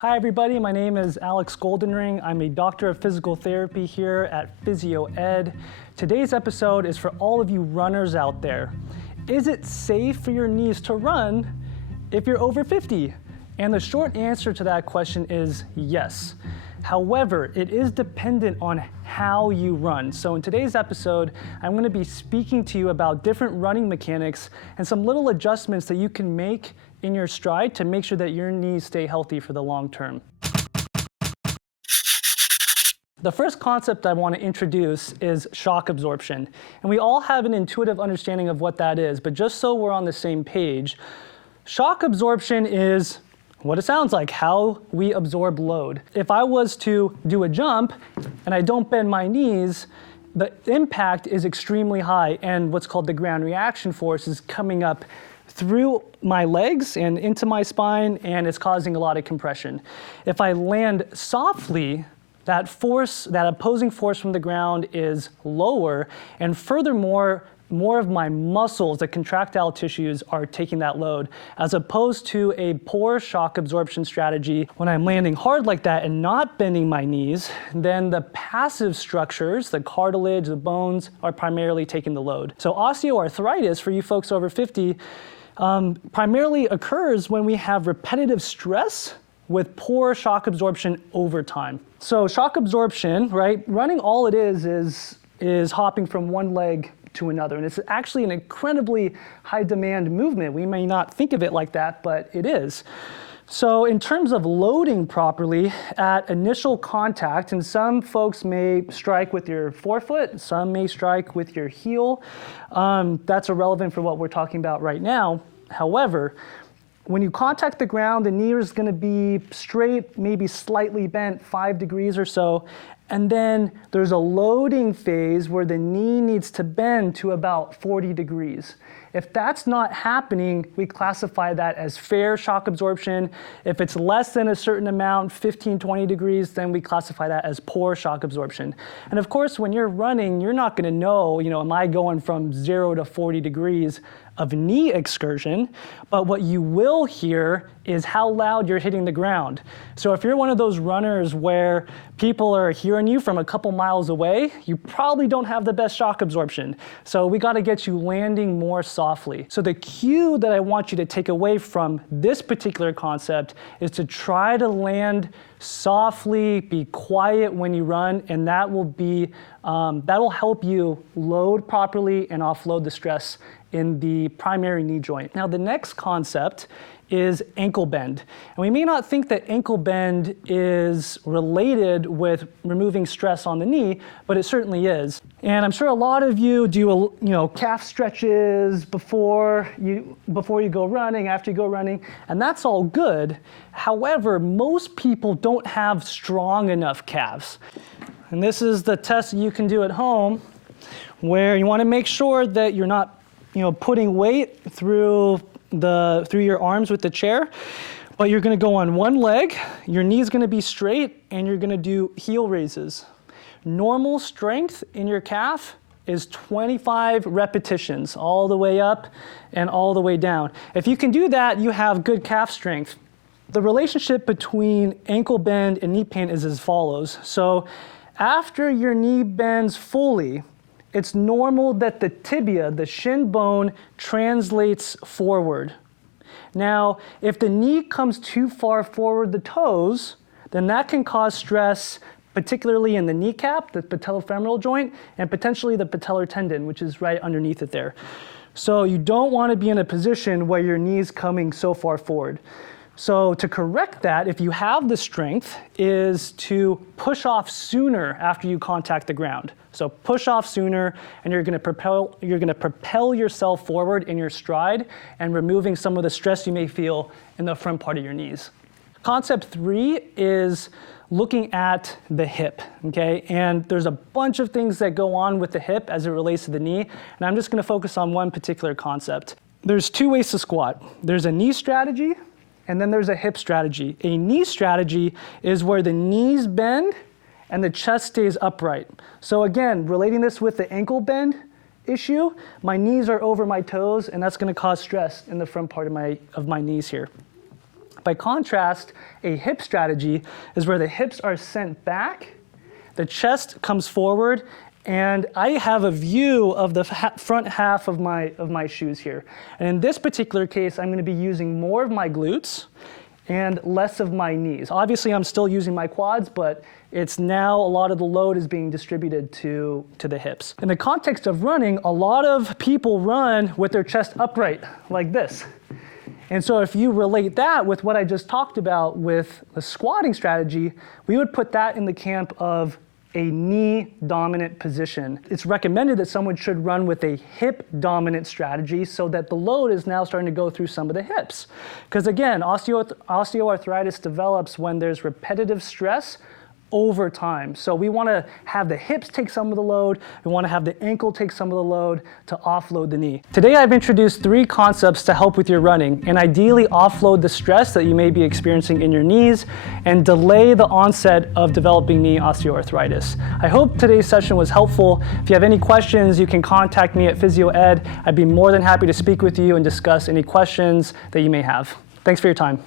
Hi everybody, my name is Alex Goldenring. I'm a doctor of physical therapy here at Physio Ed. Today's episode is for all of you runners out there. Is it safe for your knees to run if you're over 50? And the short answer to that question is yes. However, it is dependent on how you run. So in today's episode, I'm going to be speaking to you about different running mechanics and some little adjustments that you can make in your stride to make sure that your knees stay healthy for the long term. The first concept I want to introduce is shock absorption. And we all have an intuitive understanding of what that is, but just so we're on the same page, shock absorption is what it sounds like, how we absorb load. If I was to do a jump and I don't bend my knees, the impact is extremely high, and what's called the ground reaction force is coming up through my legs and into my spine, and it's causing a lot of compression. If I land softly, that force, that opposing force from the ground is lower, and furthermore, more of my muscles, the contractile tissues, are taking that load, as opposed to a poor shock absorption strategy. When I'm landing hard like that and not bending my knees, then the passive structures, the cartilage, the bones, are primarily taking the load. So osteoarthritis, for you folks over 50, primarily occurs when we have repetitive stress with poor shock absorption over time. So shock absorption, right? Running, all it is hopping from one leg to another. And it's actually an incredibly high demand movement. We may not think of it like that, but it is. So in terms of loading properly at initial contact, and some folks may strike with your forefoot, some may strike with your heel. That's irrelevant for what we're talking about right now. However, when you contact the ground, the knee is going to be straight, maybe slightly bent 5 degrees or so. And then there's a loading phase where the knee needs to bend to about 40 degrees. If that's not happening, we classify that as fair shock absorption. If it's less than a certain amount, 15, 20 degrees, then we classify that as poor shock absorption. And of course, when you're running, you're not gonna know, am I going from 0 to 40 degrees of knee excursion, but what you will hear is how loud you're hitting the ground. So if you're one of those runners where people are hearing you from a couple miles away, you probably don't have the best shock absorption. So we gotta get you landing more softly. So the cue that I want you to take away from this particular concept is to try to land softly, be quiet when you run, and that will help you load properly and offload the stress in the primary knee joint. Now the next concept is ankle bend. And we may not think that ankle bend is related with removing stress on the knee, but it certainly is. And I'm sure a lot of you do calf stretches before you go running, after you go running, and that's all good. However, most people don't have strong enough calves. And this is the test that you can do at home, where you want to make sure that you're not putting weight through your arms with the chair, but you're going to go on one leg, your knee's going to be straight, and you're going to do heel raises. Normal strength in your calf is 25 repetitions, all the way up and all the way down. If you can do that, you have good calf strength. The relationship between ankle bend and knee pain is as follows. So after your knee bends fully, it's normal that the tibia, the shin bone, translates forward. Now, if the knee comes too far forward the toes, then that can cause stress, particularly in the kneecap, the patellofemoral joint, and potentially the patellar tendon, which is right underneath it there. So you don't want to be in a position where your knee's coming so far forward. So to correct that, if you have the strength, is to push off sooner after you contact the ground. So push off sooner, and you're going to propel yourself forward in your stride and removing some of the stress you may feel in the front part of your knees. Concept 3 is looking at the hip, okay? And there's a bunch of things that go on with the hip as it relates to the knee, and I'm just going to focus on one particular concept. There's 2 ways to squat. There's a knee strategy, and then there's a hip strategy. A knee strategy is where the knees bend and the chest stays upright. So again, relating this with the ankle bend issue, my knees are over my toes, and that's gonna cause stress in the front part of my knees here. By contrast, a hip strategy is where the hips are sent back, the chest comes forward, and I have a view of the front half of my shoes here. And in this particular case, I'm going to be using more of my glutes and less of my knees. Obviously, I'm still using my quads, but it's now a lot of the load is being distributed to the hips. In the context of running, a lot of people run with their chest upright like this. And so if you relate that with what I just talked about with the squatting strategy, we would put that in the camp of a knee-dominant position. It's recommended that someone should run with a hip-dominant strategy so that the load is now starting to go through some of the hips. Because again, osteoarthritis develops when there's repetitive stress over time. So we want to have the hips take some of the load, we want to have the ankle take some of the load to offload the knee. Today I've introduced 3 concepts to help with your running and ideally offload the stress that you may be experiencing in your knees and delay the onset of developing knee osteoarthritis. I hope today's session was helpful. If you have any questions, you can contact me at Physio Ed. I'd be more than happy to speak with you and discuss any questions that you may have. Thanks for your time.